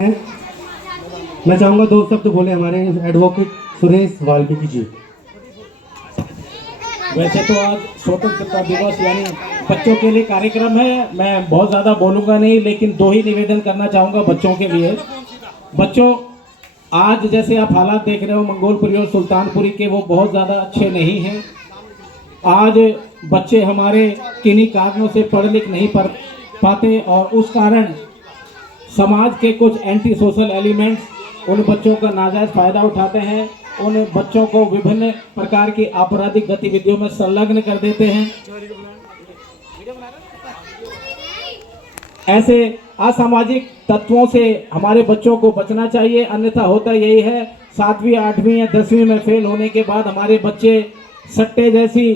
मैं चाहूंगा दो शब्द बोले हमारे एडवोकेट सुरेश वाल्मीकि जी। वैसे तो आज स्वतंत्रता दिवस यानी बच्चों के लिए कार्यक्रम है, मैं बहुत ज़्यादा बोलूँगा नहीं, लेकिन दो ही निवेदन करना चाहूँगा बच्चों के लिए। बच्चों, आज जैसे आप हालात देख रहे हो मंगोलपुरी और सुल्तानपुरी के, वो बहुत ज़्यादा अच्छे नहीं हैं। आज बच्चे हमारे किन्हीं कारणों से पढ़ लिख नहीं पाते और उस कारण समाज के कुछ एंटी सोशल एलिमेंट्स उन बच्चों का नाजायज फायदा उठाते हैं, उन बच्चों को विभिन्न प्रकार की आपराधिक गतिविधियों में संलग्न कर देते हैं। ऐसे असामाजिक तत्वों से हमारे बच्चों को बचना चाहिए, अन्यथा होता यही है 7वीं 8वीं या 10वीं में फेल होने के बाद हमारे बच्चे सट्टे जैसी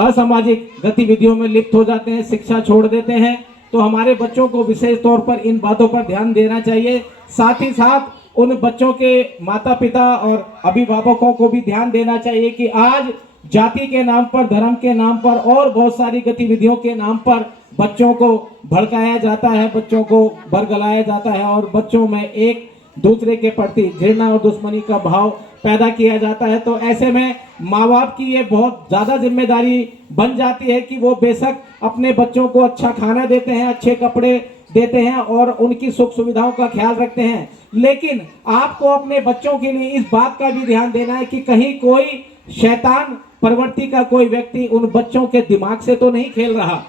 असामाजिक गतिविधियों में लिप्त हो जाते हैं, शिक्षा छोड़ देते हैं। तो हमारे बच्चों को विशेष तौर पर इन बातों पर ध्यान देना चाहिए। साथ ही साथ उन बच्चों के माता पिता और अभिभावकों को भी ध्यान देना चाहिए कि आज जाति के नाम पर, धर्म के नाम पर और बहुत सारी गतिविधियों के नाम पर बच्चों को भड़काया जाता है, बच्चों को बरगलाया जाता है और बच्चों में एक दूसरे के प्रति घृणा और दुश्मनी का भाव पैदा किया जाता है। तो ऐसे में माँ बाप की ये बहुत ज़्यादा जिम्मेदारी बन जाती है कि वो बेशक अपने बच्चों को अच्छा खाना देते हैं, अच्छे कपड़े देते हैं और उनकी सुख सुविधाओं का ख्याल रखते हैं, लेकिन आपको अपने बच्चों के लिए इस बात का भी ध्यान देना है कि कहीं कोई शैतान प्रवृत्ति का कोई व्यक्ति उन बच्चों के दिमाग से तो नहीं खेल रहा।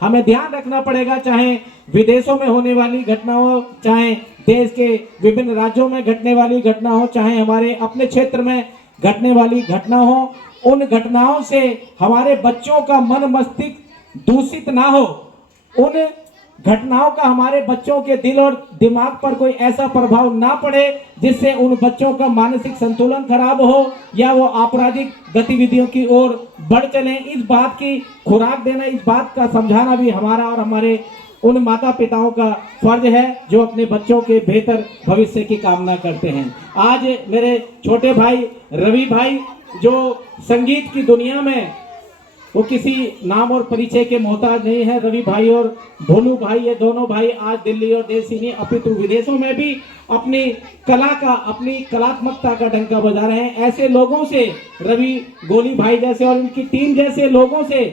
हमें ध्यान रखना पड़ेगा, चाहे विदेशों में होने वाली घटना हो, चाहे देश के विभिन्न राज्यों में घटने वाली घटना हो, चाहे हमारे अपने क्षेत्र में घटने वाली घटना हो, उन घटनाओं से हमारे बच्चों का मन मस्तिष्क दूषित ना हो, उन घटनाओं का हमारे बच्चों के दिल और दिमाग पर कोई ऐसा प्रभाव ना पड़े जिससे उन बच्चों का मानसिक संतुलन खराब हो या वो आपराधिक गतिविधियों की ओर बढ़ चले। इस बात की खुराक देना, इस बात का समझाना भी हमारा और हमारे उन माता पिताओं का फर्ज है जो अपने बच्चों के बेहतर भविष्य की कामना करते हैं। आज मेरे छोटे भाई रवि भाई जो संगीत की दुनिया में वो किसी नाम और परिचय के मोहताज नहीं है, रवि भाई और भोलू भाई, ये दोनों भाई आज दिल्ली और देश ही नहीं अपितु विदेशों में भी अपनी कला का, अपनी कलात्मकता का डंका बजा रहे हैं। ऐसे लोगों से, रवि गोली भाई जैसे और उनकी टीम जैसे लोगों से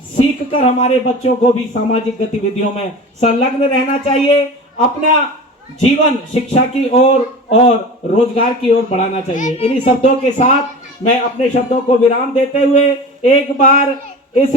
सीख कर हमारे बच्चों को भी सामाजिक गतिविधियों में संलग्न रहना चाहिए, अपना जीवन शिक्षा की ओर और रोजगार की ओर बढ़ाना चाहिए। इन्हीं शब्दों के साथ मैं अपने शब्दों को विराम देते हुए एक बार इस